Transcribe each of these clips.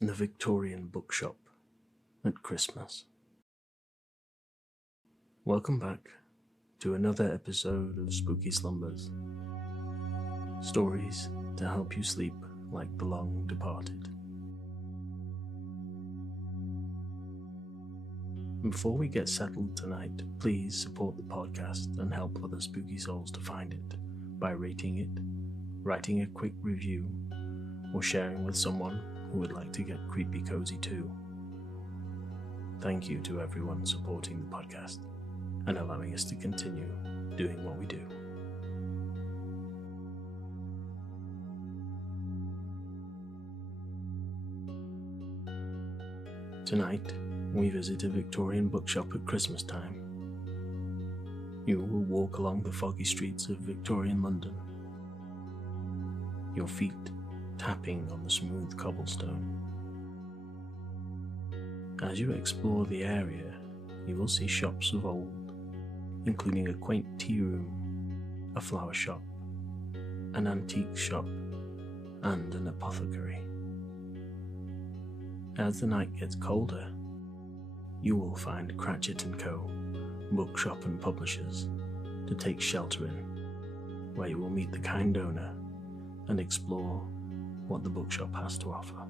in the Victorian Bookshop at Christmas. Welcome back to another episode of Spooky Slumbers. Stories to help you sleep like the long departed. Before we get settled tonight, please support the podcast and help other spooky souls to find it by rating it, writing a quick review, or sharing with someone who would like to get creepy cozy too. Thank you to everyone supporting the podcast and allowing us to continue doing what we do. Tonight, we visit a Victorian bookshop at Christmas time. You will walk along the foggy streets of Victorian London, your feet tapping on the smooth cobblestone. As you explore the area, you will see shops of old, including a quaint tea room, a flower shop, an antique shop, and an apothecary. As the night gets colder, you will find Cratchit & Co., bookshop and publishers, to take shelter in, where you will meet the kind owner and explore what the bookshop has to offer.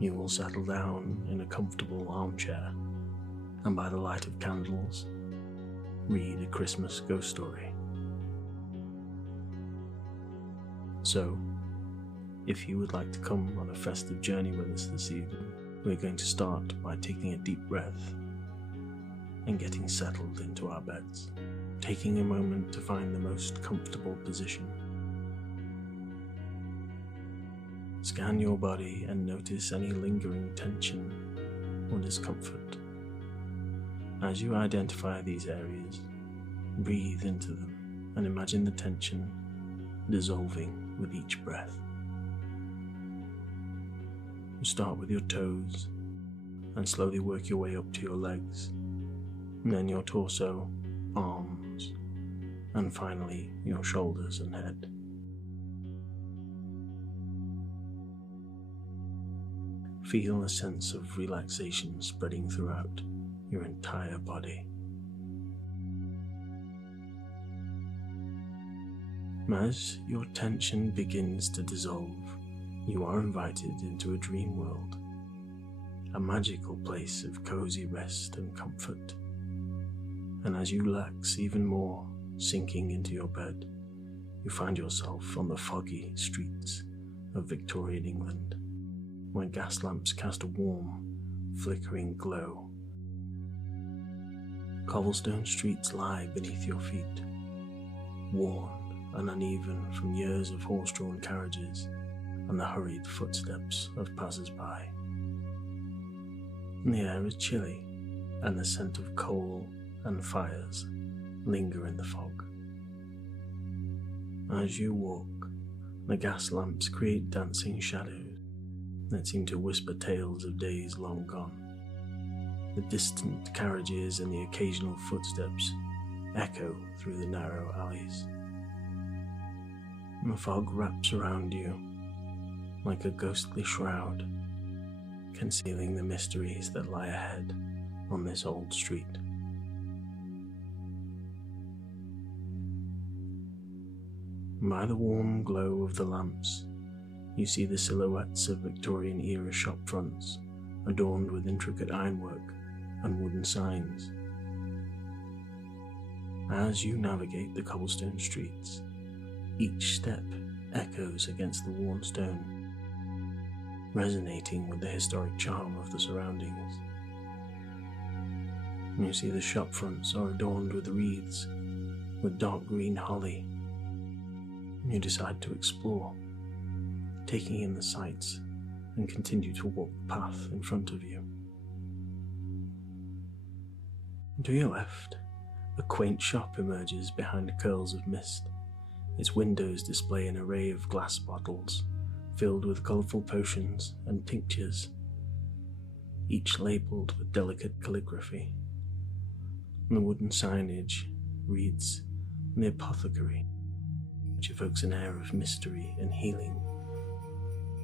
You will settle down in a comfortable armchair and by the light of candles, read a Christmas ghost story. So, if you would like to come on a festive journey with us this evening, we're going to start by taking a deep breath and getting settled into our beds, taking a moment to find the most comfortable position. Scan your body and notice any lingering tension or discomfort. As you identify these areas, breathe into them and imagine the tension dissolving with each breath. You start with your toes and slowly work your way up to your legs, and then your torso, arms, and finally your shoulders and head. Feel a sense of relaxation spreading throughout your entire body. As your tension begins to dissolve, you are invited into a dream world, a magical place of cozy rest and comfort. And as you relax even more, sinking into your bed, you find yourself on the foggy streets of Victorian England, where gas lamps cast a warm, flickering glow. Cobblestone streets lie beneath your feet, worn and uneven from years of horse-drawn carriages and the hurried footsteps of passers-by. The air is chilly, and the scent of coal and fires linger in the fog. As you walk, the gas lamps create dancing shadows that seem to whisper tales of days long gone. The distant carriages and the occasional footsteps echo through the narrow alleys. The fog wraps around you like a ghostly shroud, concealing the mysteries that lie ahead on this old street. By the warm glow of the lamps, you see the silhouettes of Victorian-era shop fronts adorned with intricate ironwork and wooden signs. As you navigate the cobblestone streets, each step echoes against the worn stone, resonating with the historic charm of the surroundings. You see the shop fronts are adorned with wreaths, with dark green holly. You decide to explore, taking in the sights, and continue to walk the path in front of you. To your left, a quaint shop emerges behind curls of mist. Its windows display an array of glass bottles filled with colourful potions and tinctures, each labelled with delicate calligraphy. The wooden signage reads, "The Apothecary," which evokes an air of mystery and healing.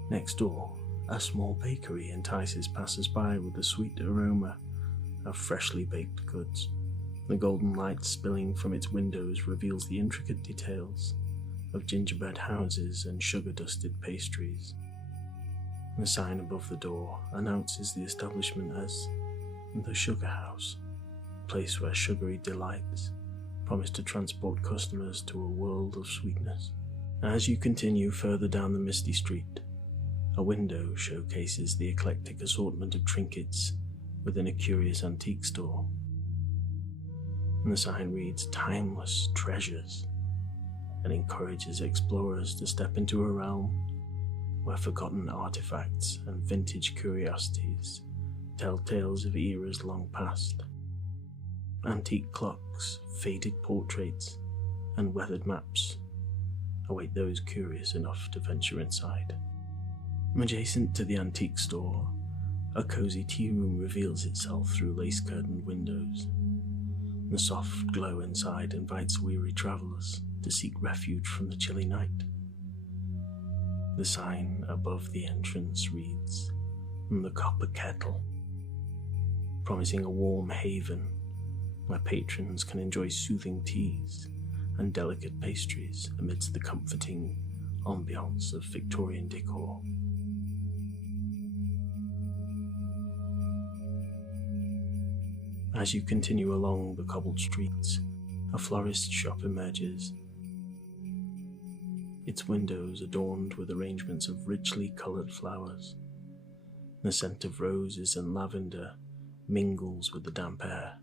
Next door, A small bakery entices passers-by with the sweet aroma of freshly baked goods. The golden light spilling from its windows reveals the intricate details of gingerbread houses and sugar-dusted pastries. The sign above the door announces the establishment as the Sugar House, a place where sugary delights promise to transport customers to a world of sweetness. As you continue further down the misty street, a window showcases the eclectic assortment of trinkets within a curious antique store. And the sign reads "Timeless Treasures" and encourages explorers to step into a realm where forgotten artifacts and vintage curiosities tell tales of eras long past. Antique clocks, faded portraits, and weathered maps await those curious enough to venture inside. Adjacent to the antique store, a cozy tea room reveals itself through lace-curtained windows. The soft glow inside invites weary travelers to seek refuge from the chilly night. The sign above the entrance reads, "The Copper Kettle," promising a warm haven where patrons can enjoy soothing teas and delicate pastries amidst the comforting ambiance of Victorian decor. As you continue along the cobbled streets, a florist's shop emerges, its windows adorned with arrangements of richly coloured flowers. The scent of roses and lavender mingles with the damp air,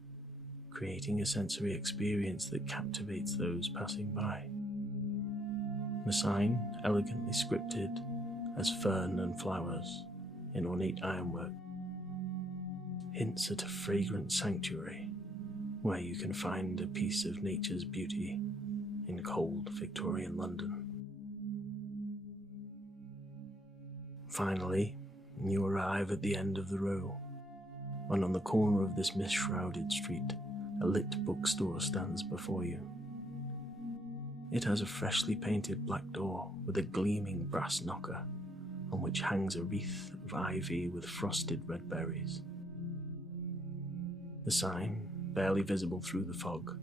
creating a sensory experience that captivates those passing by. The sign, elegantly scripted as "Fern and Flowers" in ornate ironwork, hints at a fragrant sanctuary where you can find a piece of nature's beauty in cold Victorian London. Finally, you arrive at the end of the row, and on the corner of this mist-shrouded street, a lit bookstore stands before you. It has a freshly painted black door with a gleaming brass knocker on which hangs a wreath of ivy with frosted red berries. The sign, barely visible through the fog,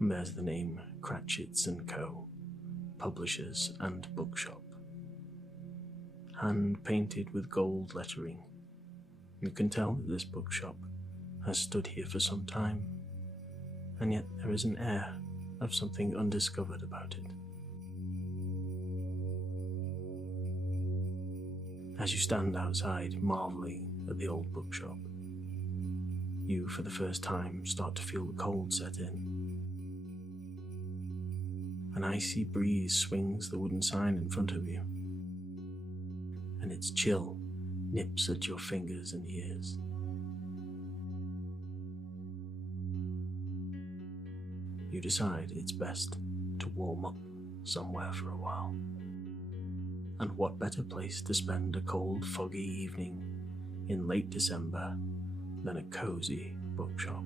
bears the name Cratchits & Co., Publishers and Bookshop. Hand-painted with gold lettering, you can tell that this bookshop has stood here for some time, and yet there is an air of something undiscovered about it. As you stand outside, marvelling at the old bookshop, you, for the first time, start to feel the cold set in. An icy breeze swings the wooden sign in front of you, and its chill nips at your fingers and ears. You decide it's best to warm up somewhere for a while. And what better place to spend a cold, foggy evening in late December than a cozy bookshop?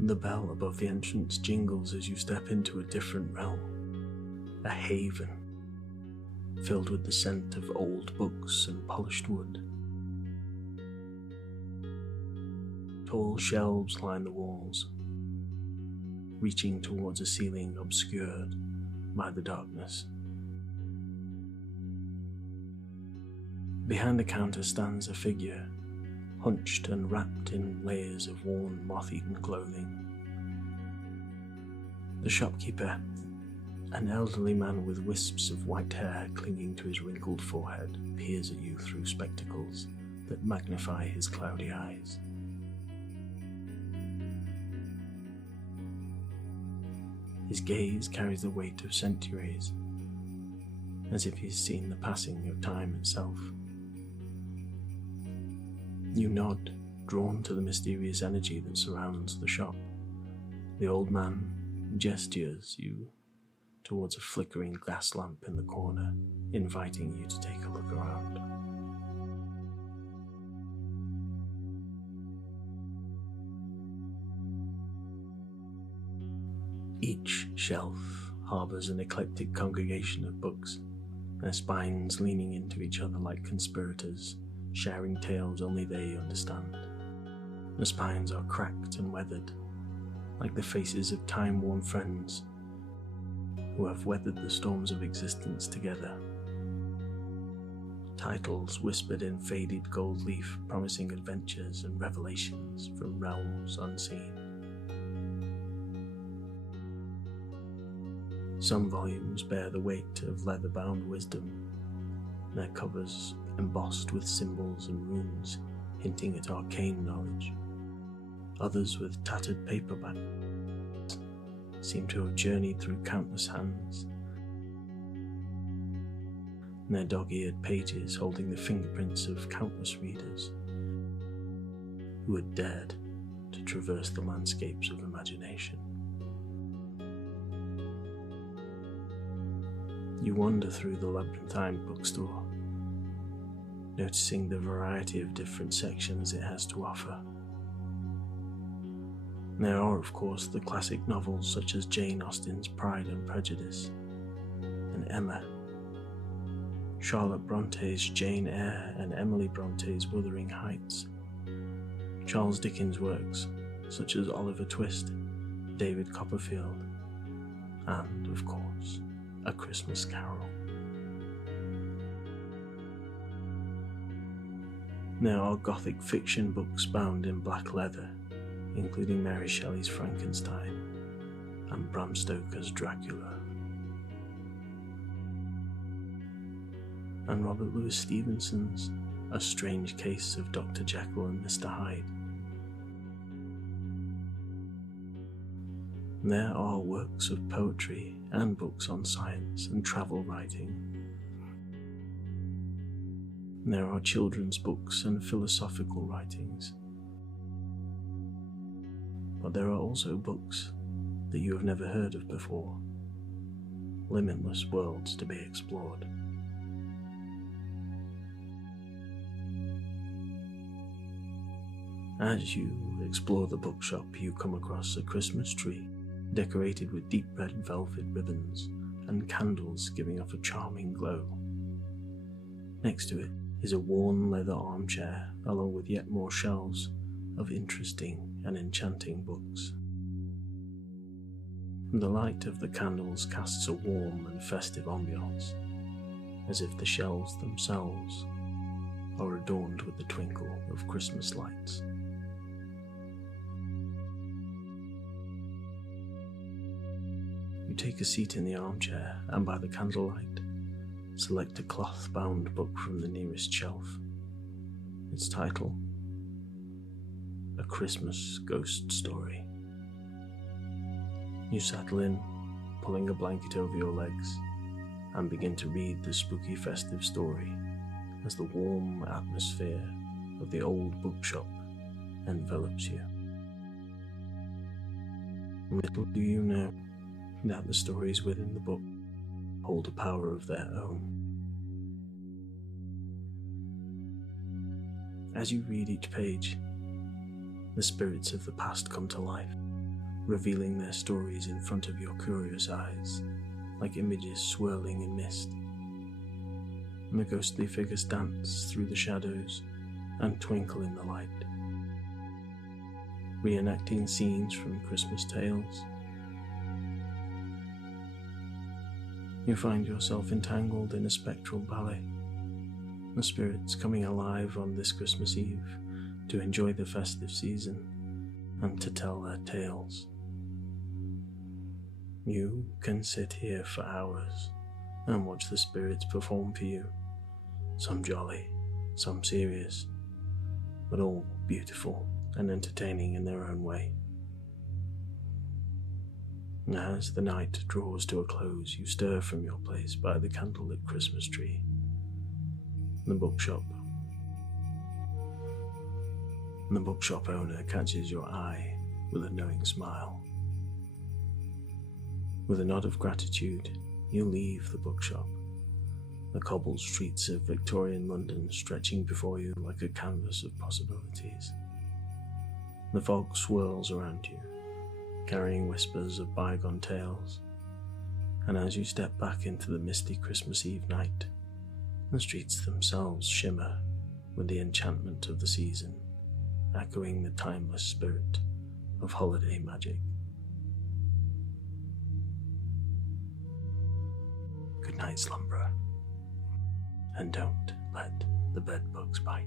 The bell above the entrance jingles as you step into a different realm, a haven filled with the scent of old books and polished wood. Tall shelves line the walls, reaching towards a ceiling obscured by the darkness. Behind the counter stands a figure, hunched and wrapped in layers of worn, moth-eaten clothing. The shopkeeper, an elderly man with wisps of white hair clinging to his wrinkled forehead, peers at you through spectacles that magnify his cloudy eyes. His gaze carries the weight of centuries, as if he's seen the passing of time itself. You nod, drawn to the mysterious energy that surrounds the shop. The old man gestures you towards a flickering gas lamp in the corner, inviting you to take a look around. Each shelf harbours an eclectic congregation of books, their spines leaning into each other like conspirators, sharing tales only they understand. The spines are cracked and weathered, like the faces of time-worn friends who have weathered the storms of existence together. Titles whispered in faded gold leaf, promising adventures and revelations from realms unseen. Some volumes bear the weight of leather-bound wisdom, their covers embossed with symbols and runes hinting at arcane knowledge. Others, with tattered paperbacks, seem to have journeyed through countless hands, their dog-eared pages holding the fingerprints of countless readers who had dared to traverse the landscapes of imagination. You wander through the labyrinthine bookstore, noticing the variety of different sections it has to offer. There are, of course, the classic novels such as Jane Austen's Pride and Prejudice and Emma, Charlotte Bronte's Jane Eyre and Emily Bronte's Wuthering Heights, Charles Dickens' works such as Oliver Twist, David Copperfield, and, of course, A Christmas Carol. There are Gothic fiction books bound in black leather, including Mary Shelley's Frankenstein and Bram Stoker's Dracula, and Robert Louis Stevenson's A Strange Case of Dr. Jekyll and Mr. Hyde. There are works of poetry and books on science and travel writing. There are children's books and philosophical writings. But there are also books that you have never heard of before, limitless worlds to be explored. As you explore the bookshop, you come across a Christmas tree decorated with deep red velvet ribbons and candles giving off a charming glow. Next to it is a worn leather armchair, along with yet more shelves of interesting and enchanting books. The light of the candles casts a warm and festive ambiance, as if the shelves themselves are adorned with the twinkle of Christmas lights. You take a seat in the armchair and, by the candlelight, select a cloth-bound book from the nearest shelf. Its title, A Christmas Ghost Story. You settle in, pulling a blanket over your legs, and begin to read the spooky festive story as the warm atmosphere of the old bookshop envelops you. Little do you know that the stories within the book hold a power of their own. As you read each page, the spirits of the past come to life, revealing their stories in front of your curious eyes, like images swirling in mist. And the ghostly figures dance through the shadows and twinkle in the light, reenacting scenes from Christmas tales. You find yourself entangled in a spectral ballet, the spirits coming alive on this Christmas Eve to enjoy the festive season and to tell their tales. You can sit here for hours and watch the spirits perform for you, some jolly, some serious, but all beautiful and entertaining in their own way. As the night draws to a close, you stir from your place by the candlelit Christmas tree. The bookshop owner catches your eye with a knowing smile. With a nod of gratitude, you leave the bookshop, the cobbled streets of Victorian London stretching before you like a canvas of possibilities. The fog swirls around you, carrying whispers of bygone tales, and as you step back into the misty Christmas Eve night, the streets themselves shimmer with the enchantment of the season, echoing the timeless spirit of holiday magic. Good night, slumberer, and don't let the bedbugs bite.